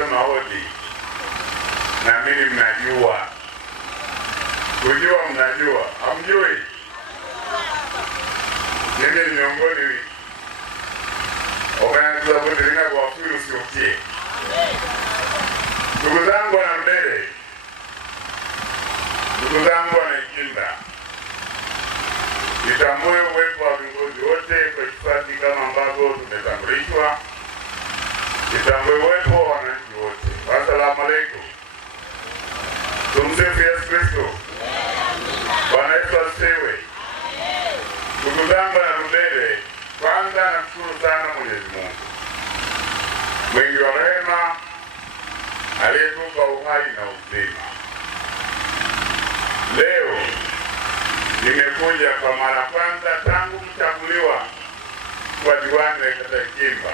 nasema hodi, na mimi mnajua. Kujua mnajua, hamjui? Mimi ni miongoni omeanza kutirina kwa fuyu usiokie. Ndugu zangu wana Mbele, ndugu zangu wana Ikimba, nitambue uwepo wa viongozi wote kwa hifadhi kama ambavyo tumetambulishwa. Nitambue uwepo wa wananchi wote. Asalamu alaykum. Tumsifu Yesu Kristo. Bwana Yesu asifiwe. Ndugu zangu na Mbele, kwanza namshukuru sana Mwenyezi Mungu mwingi wa rehema aliyetupa uhai na uzima. Leo nimekuja kwa mara kwanza tangu kuchaguliwa kwa diwani wa kata Ikimba.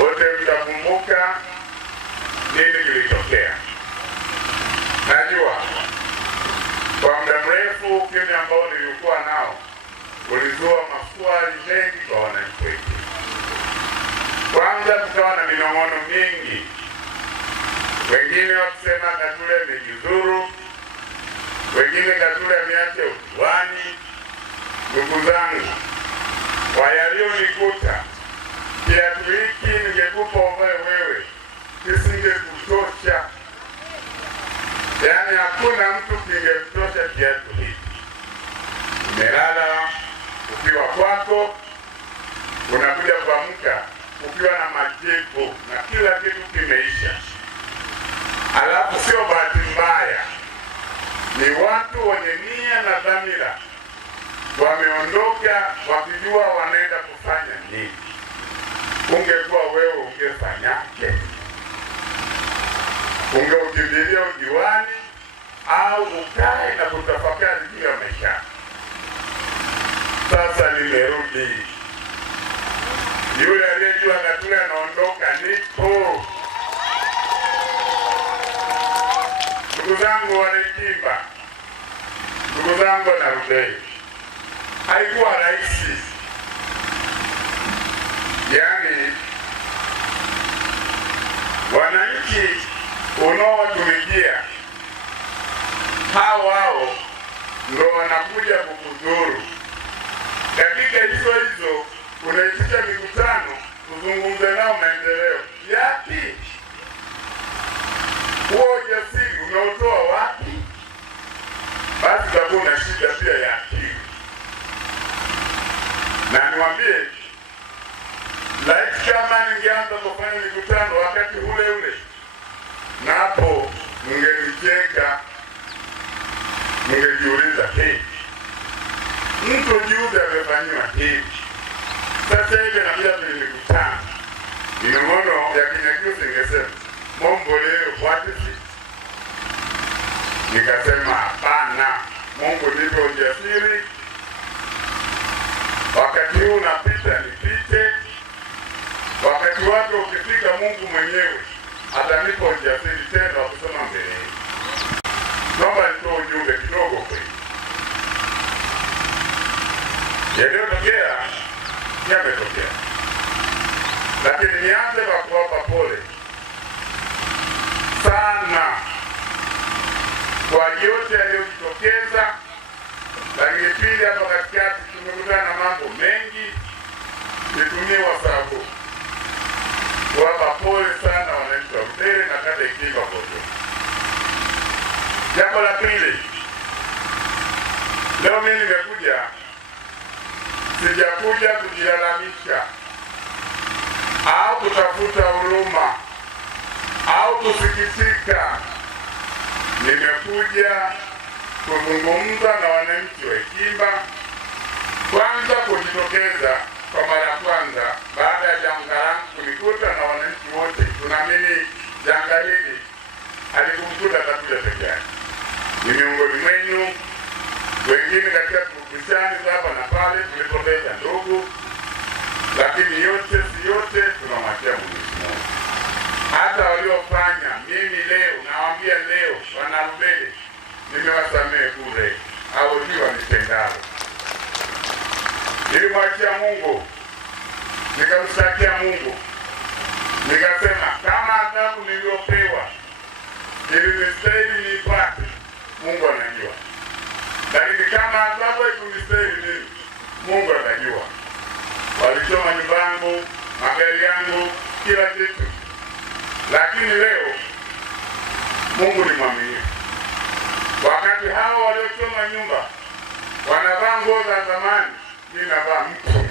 Wote mtakumbuka nini kilitokea. Najua kwa muda mrefu ukimya ambao nilikuwa nao ulizua maswali mengi kwa wananchi wetu. Kwanza tukawa na minong'ono mingi, wengine wakisema Katule amejizuru, wengine Katule ameacha udiwani. Ndugu zangu, kwa yaliyonikuta, kiatu hiki ningekupa uvae wewe kisingekutosha. Yaani hakuna mtu kingemtosha kiatu hiki. Umelala ukiwa kwako, unakuja kuamka ukiwa na majibu na kila kitu kimeisha. Alafu sio bahati mbaya, ni watu wenye nia na dhamira wameondoka wakijua wanaenda kufanya nini. Ungekuwa wewe ungefanyaje? Ungeukimbilia udiwani au ukae na kutafakari juu ya maisha? Sasa nimerudi. Yule aliyejua Katule anaondoka, nipo. Ndugu zangu wana Ikimba, ndugu zangu wana Rubei, haikuwa rahisi. Yaani wananchi unaowatumikia hao ndio wanakuja kukudhuru. Katika hizo unaitisha mikutano kuzungumza nao maendeleo yapi? Huo ujasiri unaotoa wapi? Basi utakuwa na shida pia ya akili. Na niwaambie, laiti kama ningeanza kufanya mikutano wakati ule napo mngenicheka, mngejiuliza mtu juzi amefanyiwa hivi. Sasa hivi nakuja kwenye mikutano, minong'ono ya Kinyakyusa ingesema mombo leo watisi. Nikasema hapana, Mungu nipe ujasiri. Wakati huu napita nipite, wakati wake ukifika Mungu mwenyewe atanipa ujasiri tena wa kusoma mbele. Naomba nitoe ujumbe kidogo kweli. Yaliyotokea yametokea, lakini nianze kwa kuwapa pole sana kwa yote yaliyojitokeza. Lakini pili, hapa katikati tumekutana na mambo mengi. Nitumie wasaa huu kuwapa pole sana wananchi wa Mbele na kata Ikimba kwa ujumla. Jambo la pili, leo mimi nimekuja, sijakuja kujilalamisha au kutafuta huruma au kusikitika. Nimekuja kuzungumza na wananchi wa Ikimba, kwanza kujitokeza kwa mara ya kwanza baada ya janga langu kunikuta na wananchi wote. Tunaamini janga hili halikumkuta Katule peke yake, ni miongoni mwenu. Wengine katika kukushani hapa na pale tulipoteza ndugu, lakini yote si yote tunamwachia Mwenyezi Mungu. Hata waliofanya, mimi leo nawaambia, leo wana Mbele nimewasamehe bure, au ndio nitendalo. Nilimwachia Mungu, nikamshtakia Mungu, nikasema kama adhabu niliyopewa ili nistahili nipate, Mungu anajua. Lakini kama adhabu haikunistahili mimi, Mungu anajua. Walichoma nyumba yangu, magari yangu, kila kitu. Lakini leo Mungu ni mwaminifu. Wakati hao waliochoma nyumba wanavaa nguo za zamani, mimi navaa mpya.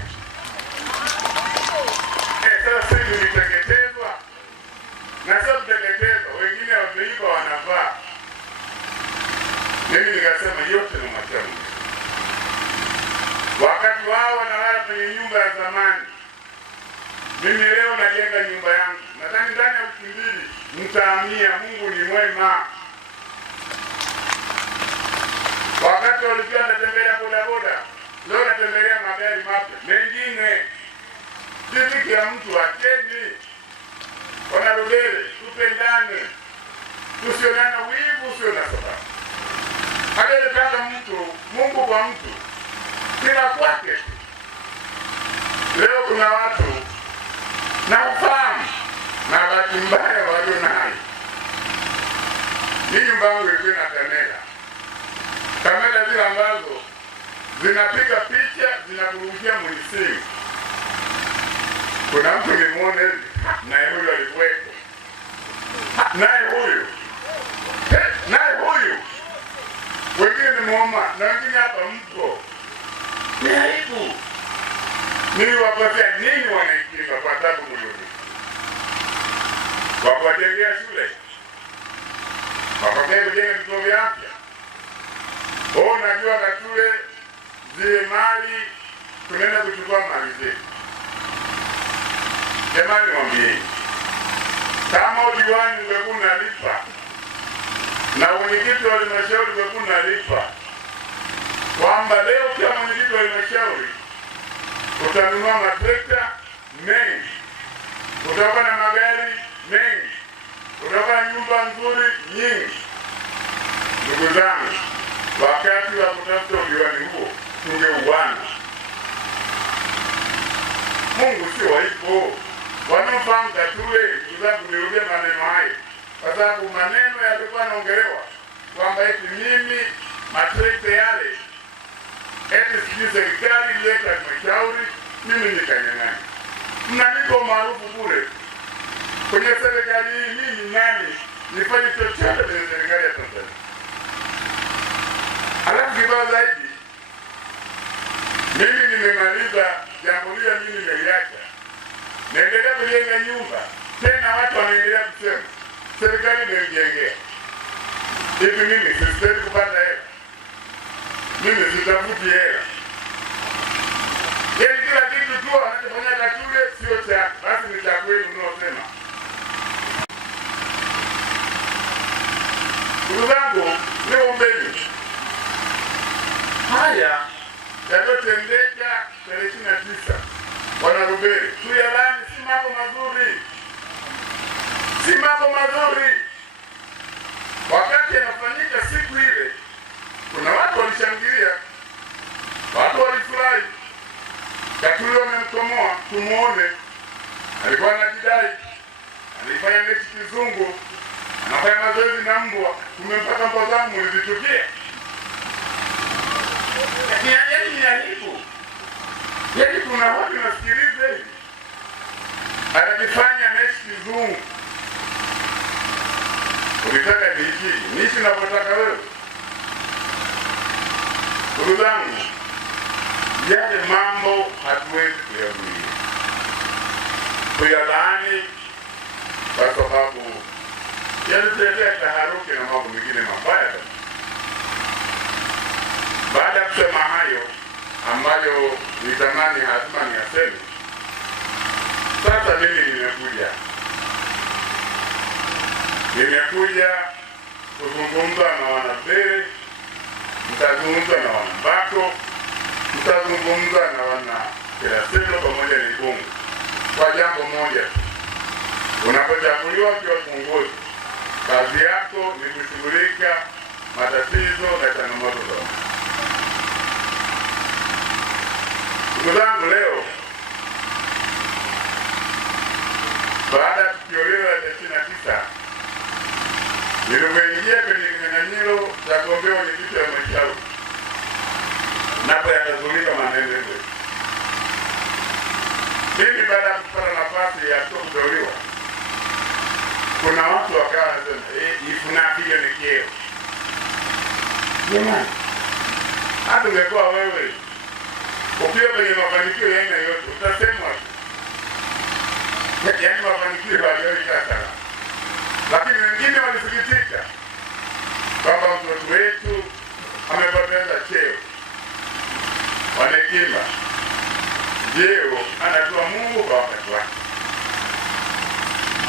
Sasa tuliteketezwa na sio kuteketezwa, wengine wameiba wanavaa. Mimi nikasema yote ni machamu. Wakati wao wanalala kwenye nyumba ya zamani, mimi leo najenga nyumba yangu. Nadhani ndani ya wiki mbili mtahamia. Mungu ni mwema. Wakati walikuwa natembelea bodaboda, leo natembelea magari mapya mengine. Sisi ya mtu acheni. Wanarudele, tupendane. Tusionana wivu, usio na sababu. Aliyetaka mtu, Mungu kwa mtu, kila kwake. Leo kuna watu na ufahamu na bahati mbaya walio nayo. Hii nyumba yangu ilikuwa na kamera zile ambazo zinapiga picha zinakurushia mwenyewe. Kuna mtu nimuone hivi, naye huyu alikuwepo. Naye huyu. Wengine ni muoma, na wengine hapa mpo. Ni aibu. Niliwapatia nini wanaikiba kwa sababu mludi? Wakuwajengea shule. Wakuwajengea kujenga vituo vya afya. Najua Katule zile mali tunaenda kuchukua mali zetu. Jamani mwambie, kama udiwani ungekuwa unalipa na mwenyekiti wa halmashauri ungekuwa unalipa, kwamba leo kama mwenyekiti wa halmashauri utanunua matrekta mengi, utakuwa na magari mengi, utakuwa na nyumba nzuri nyingi. Ndugu zangu, wakati wa kutafuta udiwani huo tungeuana. Mungu sio waipo. Wanaofahamu Katule, ndugu zangu, nirudia maneno hayo, kwa sababu maneno yalikuwa yanaongelewa kwamba eti mimi matrekta yale eti sijui serikali ileta halmashauri, mimi nikanyang'anya. Mnanipa maarufu bure. Kwenye serikali hii mimi nani nifanye chochote kwenye serikali ya Tanzania? Alafu kibaya zaidi, mimi nimemaliza jambo lile, mimi nimeliacha. Naendelea kujenga nyumba. Tena watu wanaendelea kusema serikali imejengea. Hivi mimi sistahili kupata hela? Mimi sitafuti hela. Yaani kila kitu tu anachofanya Katule sio cha basi ni cha kwenu mnaosema. Ndugu zangu, niombeni. Haya yaliyotendeka tarehe 29 Wanarubele, tuyalani, si mambo mazuri. Si mambo mazuri. Wakati yanafanyika siku ile, kuna watu walishangilia, watu walifurahi. Katule wamemkomoa, tumuone. Alikuwa anajidai, alifanya mechi kizungu, anafanya mazoezi na mbwa, tumempata mbwa zangu nilizichukia. Ni aibu. Yaani kuna watu nasikiliza hivi, anajifanya mechi kizungu. Ulitaka niishi napotaka wewe. Ndugu zangu, yale mambo hatuwezi kuyarudia, kuyalaani, kwa sababu yanatuletea taharuki na mambo mengine mabaya. Baada ya kusema hayo ambayo nitamani hazima niyaseme, sasa mimi nimekuja kuzungumza na Wanabere, nitazungumza na Wanambako, nitazungumza na wana Kilaselo pamoja na Igunga kwa jambo moja. Unapochaguliwa kwa kiongozi, kazi yako ni kushughulika matatizo na changamoto za watu. Ndugu zangu, leo baada ya tukio la 29 napo yatazulika maneno yetu. Mimi baada ya kupata nafasi ya kuteuliwa, kuna watu wakawa wanasema ifuna hiyo ni kero. Jamani, hata ungekuwa wewe ukiwa kwenye mafanikio ya aina yote utasemwa tu, yaani mafanikio walioipata. Lakini wengine walisikitika kwamba mtoto wetu amepoteza cheo, wanekimba jeo anatoa Mungu kwa wakati wake.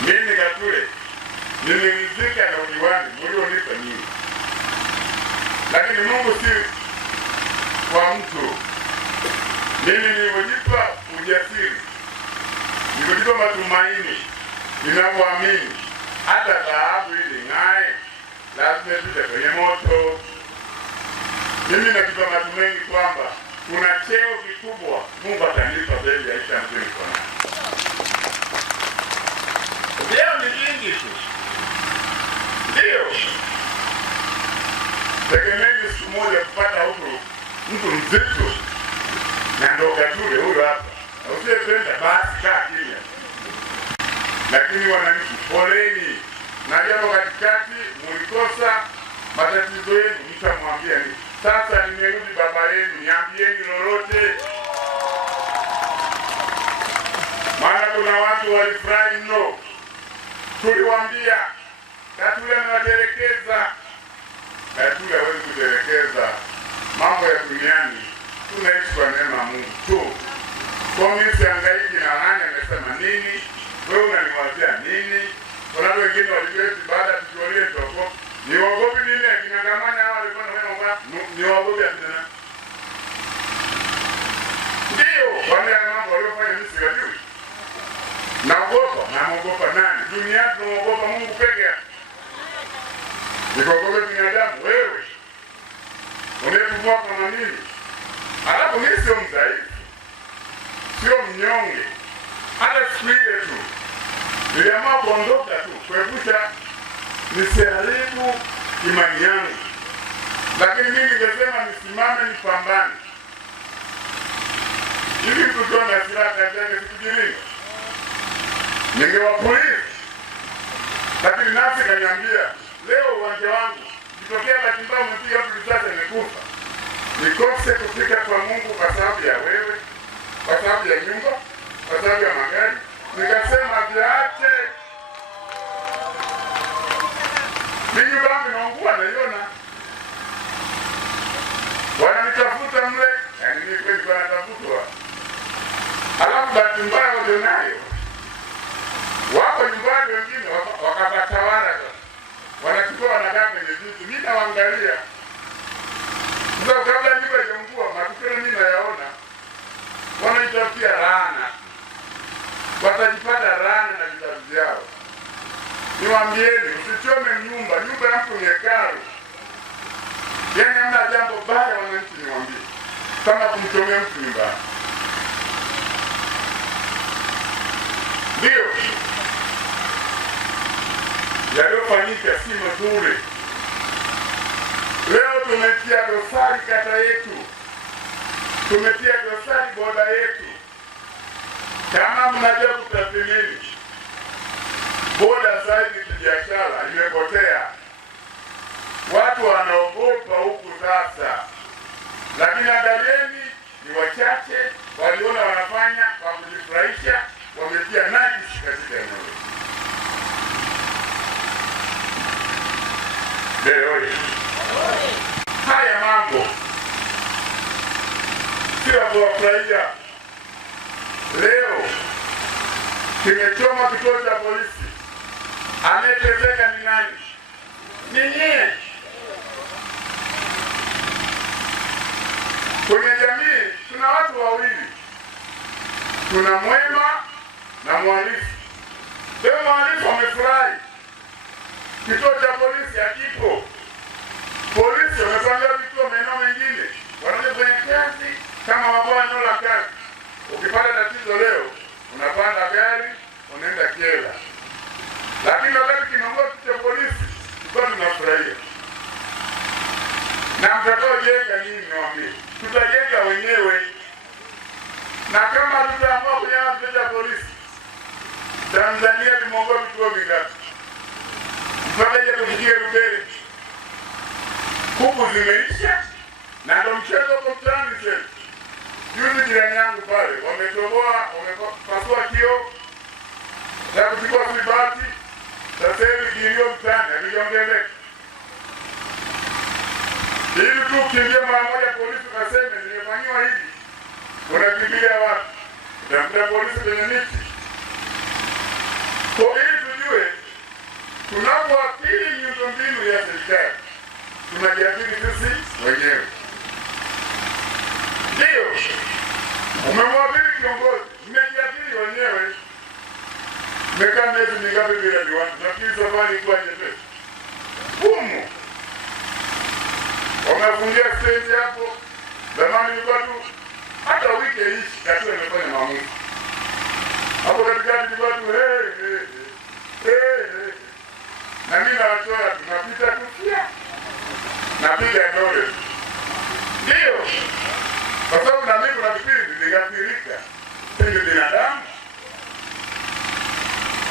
Mimi Gatule nimeridhika na udiwani mlionipa nyinyi, lakini Mungu si kwa mtu. Mimi nilijipa ujasiri, nilijipa matumaini, ninavyoamini hata dhahabu ili ng'ae lazima ipite kwenye moto. Mimi najipa matumaini kwamba kuna cheo kikubwa Mungu atanipa zaidi ya isha mzuri kwa nani. Leo ni nyingi tu. Ndio. Tegemeni siku moja kupata huko mtu mzito. Na ndo Gatule huyo hapa. Usiyependa basi kaa kimya. Lakini wananchi, poleni. Na jambo katikati mlikosa matatizo yenu, mtamwambia nini? Sasa nimerudi baba yenu, niambieni lolote. Maana kuna watu walifurahi mno. Tuliwaambia Gatule anatelekeza. Gatule hawezi kutelekeza. Mambo ya duniani tunaishi kwa neema ya Mungu tu. Kwa mimi sihangaiki na nani amesema nini, wewe unaniwazia nini. Kuna wengine waliwezi baada ya tujualie toko. Ni wagopi nini kinagamanya hao walikuwa wanasema ni wagopi tena. Ndio wale mambo waliofanya mimi sijui. Naogopa nani? Duniani tunaogopa Mungu peke yake. Nikogope binadamu wewe. Unayepumua kwa nini? Alafu mimi sio mdhaifu. Sio mnyonge. Hata siku ile tu niliamua kuondoka tu kuepusha nisiharibu imani yangu. Lakini mimi ningesema nisimame nipambane. Hivi mtu na silaha zake sikujini. Ningewapolisi. Lakini nafsi kaniambia leo uwanja wangu kitokea bahati mbaya umepiga mtu risasi amekufa. Nikose kufika kwa Mungu kwa sababu ya wewe, kwa sababu ya nyumba, kwa sababu ya magari. Nikasema viache. Mimi bangu naungua naiona. Wananitafuta mle, yaani mimi kweli kwa natafutwa. Alafu bahati mbaya walionayo. Wako nyumbani wengine wakapatawala sasa. Wanachukua wanakaa kwenye vitu. Mimi nawaangalia. Sasa kabla nyumba ijaungua, matukio mimi nayaona. Wanaitafutia laana. Watajipata laana na vitabu vyao. Niwaambieni, usichome nyumba ya mtu ni hekalu. Yaani hamna jambo baya wananchi niwaambie. Kama kumchomea mtu nyumbani. Ndio. Yaliyofanyika si mazuri. Leo tumetia dosari kata yetu. Tumetia dosari boda yetu. Kama mnajua kutathmini, boda zaidi kibiashara imepotea. Watu wanaogopa huku sasa. Lakini angalieni ni wachache waliona wanafanya kwa kujifurahisha, wametia najisi katika eneo. Leo haya mambo sio kuwafurahia. Leo kimechoma kituo cha polisi. Anayeteseka ni nani? Ni nyie. Kwenye jamii tuna watu wawili. Tuna mwema na mhalifu. Leo mhalifu amefurahi. Kituo cha polisi hakipo. Polisi wamepanga vituo maeneo mengine. Wanaenda kwenye kazi kama waboa eneo la kazi. Ukipata tatizo leo, unapanda gari, unaenda Kyela. Lakini wakati kiongozi cha polisi, tulikuwa tunafurahia. Na mtakao jenga nini niwaambie? Tutajenga wenyewe, na kama tutaamua kunyama kituo cha polisi, Tanzania tumeongoa vituo vingapi mpaka ije kufikia Rubere? Kuku zimeisha na ndo mchezo uko mtaani sasa. Juzi jirani yangu pale wametoboa, wamepasua kioo na kuchukua vibati. Sasa hivi kilio mtaani hakijaongezeka. Ili tu kimbia mara moja polisi ukaseme nimefanywa hivi, unakimbilia wapi? Utakuta polisi kwenye miti. Kwa ili tujue tunapoathiri miundombinu ya serikali tunajiathiri sisi wenyewe. Ndio umemwathiri kiongozi, mmejiathiri wenyewe. Mmekaa miezi mingapi bila diwani? Nafikiri safari ilikuwa nyepesi. Humu wamefungia stendi hapo. Zamani ilikuwa tu hata wiki ishi katiwa imefanya maamuzi hapo katikati, ilikuwa tu na mimi nawachora tunapita kusia napiga dole. Ndio kwa sababu na mimi kuna vipindi niligathirika. Sisi binadamu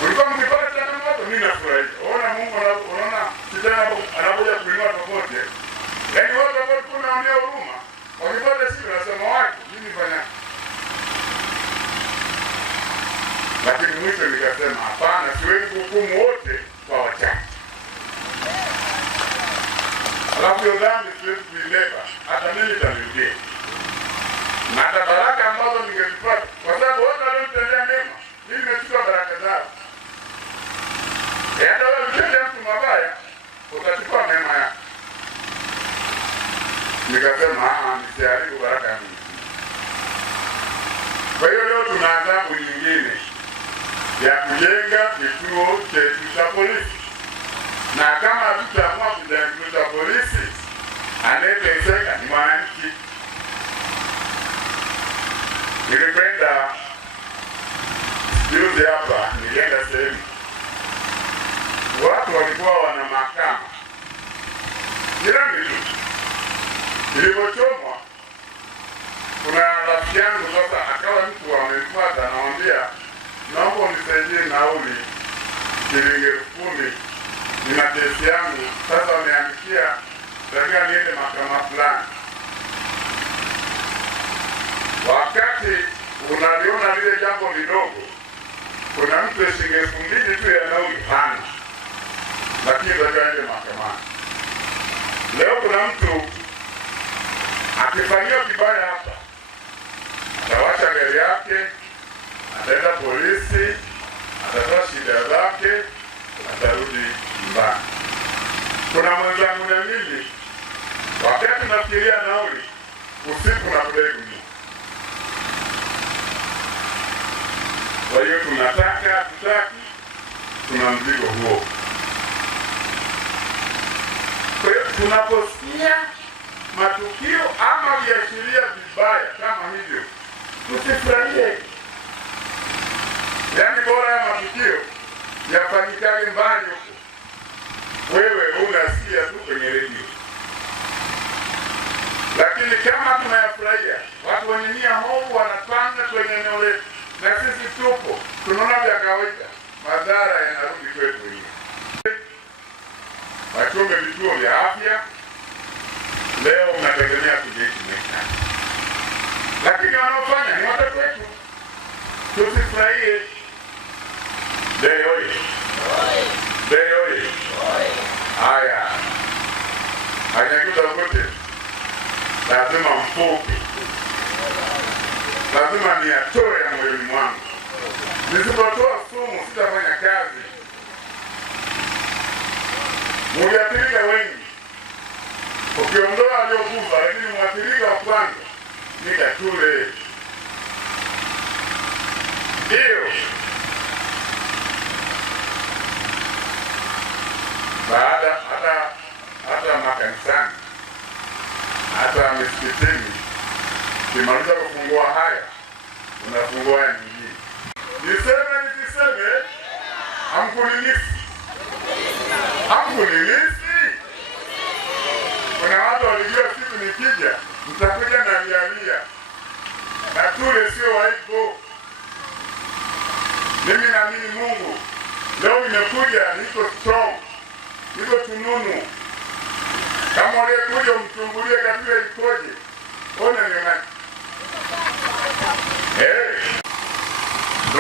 ulikuwa mkipata changamoto, mimi nafurahi. Ona Mungu unaona sitana anakuja kuinua popote. Yaani watu ambao tunaonea huruma wakipata shida nasema watu mimi fanya. Lakini mwisho nikasema hapana, siwezi kuhukumu wote kwa wachache. Alafu hiyo dhambi siwezi kuibeba, hata mimi nitarudia. Na hata baraka ambazo ningezipata, kwa sababu wote walionitendea mema, mimi nimechukua baraka zao. Hata wewe mtendea mtu mabaya, utachukua mema yake. Nikasema nisiharibu baraka ya Mungu. Kwa hiyo leo tuna adhabu nyingine ya kujenga kituo chetu cha polisi, na kama hatutaamua kujenga kituo cha polisi, anayeteseka ni mwananchi. Nilikwenda juzi hapa, nilienda sehemu watu walikuwa wana mahakama jirani tu. Nilipochomwa, kuna rafiki yangu sasa akawa mtu amenifuata, anamwambia naomba unisaidie nauli shilingi 10,000, nina kesi yangu sasa wameandikia nataka niende mahakama fulani. Wakati unaliona lile jambo lidogo, kuna mtu shilingi 2,000 tu ya nauli hana, lakini nataka niende mahakamani. Leo kuna mtu akifanyia kibaya hapa, atawacha gari yake, ataenda polisi, atatoa shida zake, atarudi nyumbani. Kuna mwenzangu na mimi, wakati nafikiria nauli, usiku na kudai dunia. Kwa hiyo tunataka, tutaki, tuna mzigo huo. Kwa hiyo tunaposikia matukio ama viashiria vibaya kama hivyo, tusifurahie. Yaani bora ya matukio yafanyikane mbali huko, wewe unasikia tu kwenye redio. Lakini kama tunayafurahia, watu wenye nia hofu wanapanga kwenye eneo letu, na sisi tupo tunaona vya kawaida, madhara yanarudi kwetu wenyewe. Wachombe vituo vya afya. Leo mnategemea kujiishi maisha, lakini wanaofanya ni watoto wetu. Tusifurahie. Dei oye! Dei oye! Haya, hajakuta kote, lazima mfuke, lazima niatoe ya moyoni mwangu. Nisipotoa sumu sitafanya kazi. Muliathirika wengi. Ukiondoa aliokufa, lakini mwathirika wa kwanza ni Gatule. Ndio baada hata makanisani, hata misikitini, kimaliza kufungua haya, unafungua haya nyingine. Niseme, hamkunilisi. Kuna watu walijua siku nikija, mtakuja na lialia.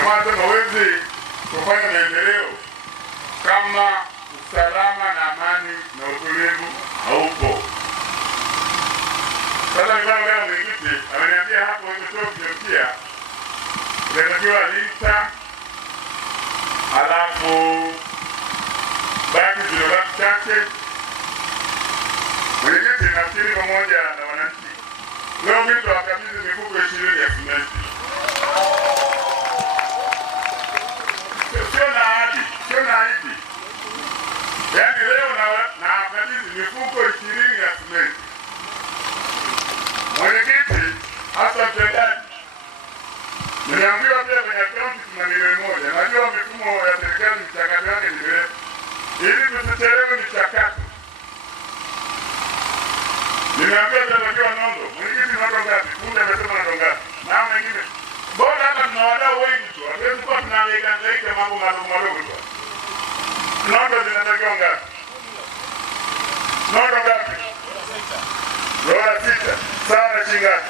maana hawezi kufanya maendeleo kama usalama na amani na utulivu haupo. Sasa nilikuwa leo mwenyekiti ameniambia hapo hizo pia tunatakiwa lita, alafu baki zilibaki chache. Mwenyekiti nafikiri pamoja na wananchi leo mimi wakabidhi mifuko 20 ya simenti. Sio na ahadi. Yaani leo na wakabidhi mifuko 20 ya simenti. Mwenyekiti hasa mtendaji, nimeambiwa pia kwenye akaunti tuna milioni 1. Najua mifumo ya serikali mchakato wake ni mrefu. Ili tusichelewe michakato. Nimeambiwa tunatakiwa nondo. Mwenyekiti nondo ngapi? Kunde amesema nondo ngapi? Na wengine. Bora hata tuna wadau wengi tu. Hatuwezi kuwa tunahangaika mambo madogo tu. Nondo zinatakiwa ngapi? Nondo ngapi? Dola 6. Sawa na shilingi ngapi?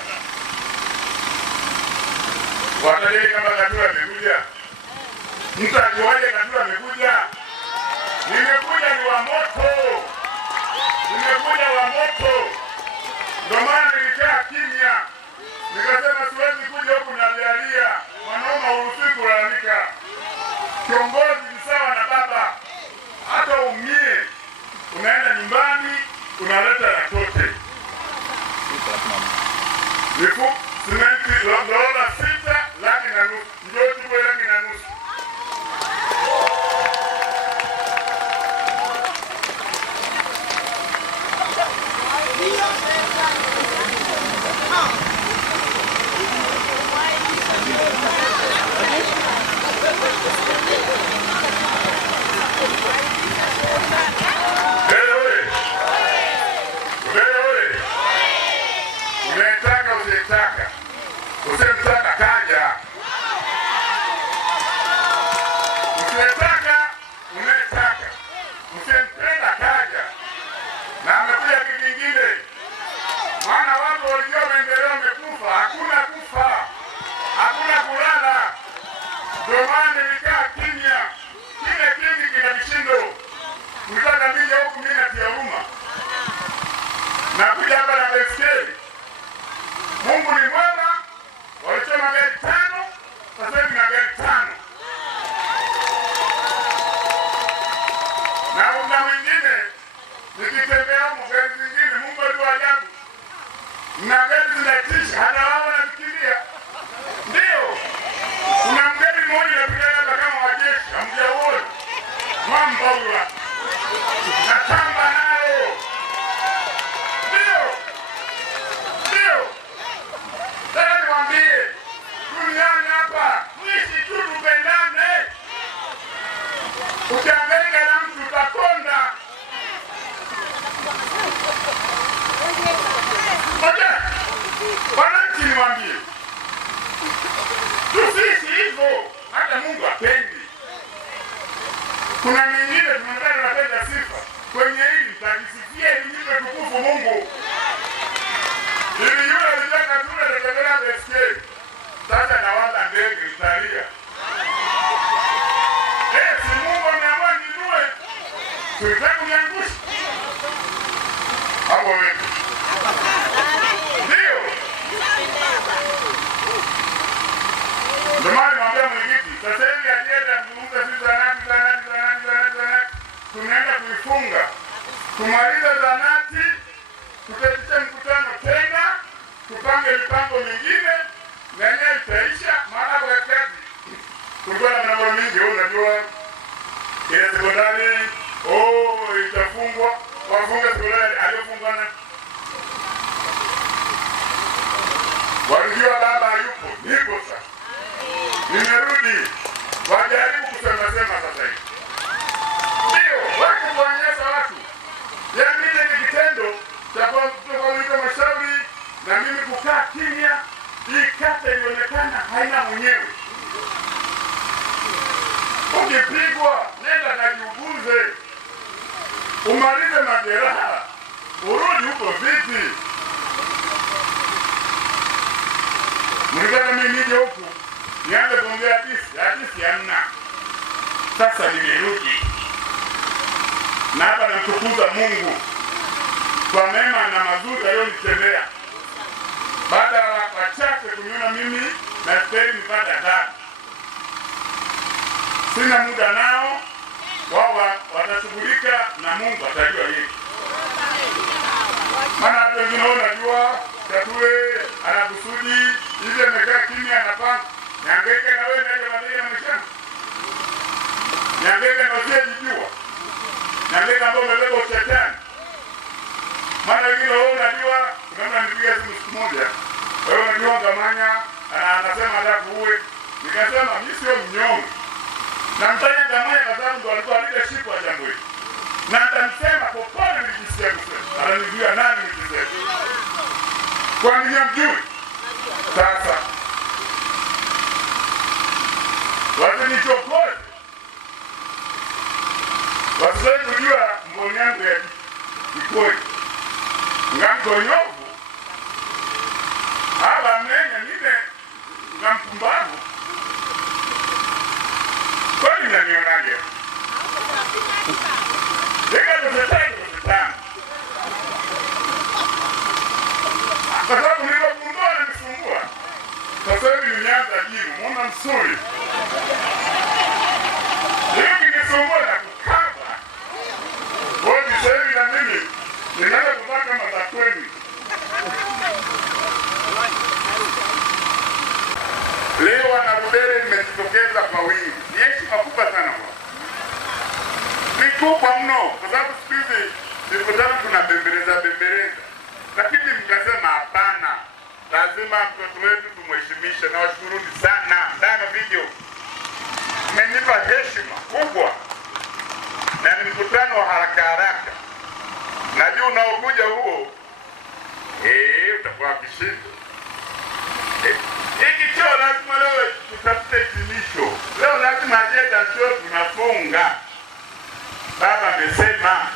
Watajiri kama Katura amekuja. Mtu akiwaje Katura amekuja? Nimekuja ni wa moto. Nimekuja wa moto. Ndio maana nilikaa kimya. Nikasema siwezi kuja huku nalialia. Mwanaume huruhusiwi kulalamika. Kiongozi ni sawa na baba. Hata umie, unaenda nyumbani, unaleta ratote. Nifu simenti dola 6 laki na nusu. Ndio tuko laki na nusu. Usimtaka kaja. Usimetaka umetaka. Usimpenda kaja. Na amekuja kingine. Maana watu walijua maendeleo wamekufa. Hakuna kufa. Hakuna kulala. Ndio maana nilikaa kimya. Kile kingi kina kishindo. Mtaka nije huku mimi natia huruma. Na kuja hapa na baiskeli. Mungu ni mwema. Walichoma gari 5, sasa hivi na gari 5. Na muda mwingine nikitembea huko gari zingine, Mungu ndio ajabu. Na gari zinatisha, hata wao wanafikiria. Ndio. Kuna mgeni mmoja anapigana kama wajeshi, hamjaona. Mwamba huyo. Na tamba nalo. Ndio. Sasa niwaambie, duniani hapa, mwishi tu tupendane. Ukiangaika na mtu utakonda. Oja, wananchi niwaambie, tusiishi hivyo, hata Mungu hapendi. Kuna mingine tunataka napenda sifa. Kwenye hili, tutajisifia ili nipe tukufu Mungu. Ili yule alitaka tule tetembea beskeli. Sasa na wala ndege italia. Si Mungu ameamua ninue. Tulitaka kuniangusha. Hapo wewe. Ndio. Ndio maana naambia mwenyekiti, sasa hivi ajenda mzungumza sisi zanati. Tunaenda kuifunga. Tumaliza zanati, tutaita mkutano tena. Tupange mipango mingine na yenyewe itaisha. Maana kwa kazi kulikuwa na mambo mingi. Unajua ile sekondari itafungwa. Wafunga sekondari aliyofungwa na walijua baba hayupo. Niko sasa nimerudi. Wajaribu kusema sasa hivi. Ndio watu kuonyesha watu yaani ile kitendo cha kutoka mashauri na mimi kukaa kimya. Hii kata ilionekana haina mwenyewe. Ukipigwa nenda kajiuguze, umalize majeraha, urudi huko vipi. Mlikata mimi nije huku nianze kuongea hadithi hamna. Sasa nimerudi na hapa namtukuza Mungu kwa mema na mazuri aliyonitendea. Baada ya wachache kuniona mimi na stahili nipate adhabu, sina muda nao, wao watashughulika na Mungu atajua hili. Maana hata wengine wanajua Katule anakusudi hivi, amekaa kimya anapanga niangaike na wewe ndio madhara maisha. Niangaike na usijijua. Niangaike ambao umebeba shetani. Maana wengine wao unajua, unaona nipigia siku moja. Wewe unajua Gamanya anasema alafu uwe. Nikasema mimi sio mnyonge. Na mtanya Gamanya kwa sababu ndo alikuwa leadership wa jambo hili. Na nitamsema popote nikisikia kusema. Ananijua nani nikisema. Kwa nini mjui? Sasa watu nichokoze. Watu kujua mboni yangu ya ikoi. Ngamkonyovu. Haba mnenya nime ngampumbavu. Kwa nini mnanionaje? Deka tusetani. Kwa sababu nilipofungua na nifungua. Sasa hivi nimeanza jibu, muona msuri. Hivi nikifungua na kukaba. Wote sasa hivi na mimi ninaanza kupata matakweni. Leo wanarudere nimejitokeza kwa wingi. Ni heshima kubwa sana kwa. Ni kubwa mno kwa sababu siku hizi nilikutana tunabembeleza. Lakini mkasema hapana, lazima mtoto wetu tumheshimishe, na washukuruni sana ndani video. Mmenipa heshima kubwa. Na ni mkutano wa haraka. Najua unaokuja huo utakuwa kishindo. Hiki choo lazima leo tutafute hitimisho. Leo lazima ajenda sio tunafunga. Baba amesema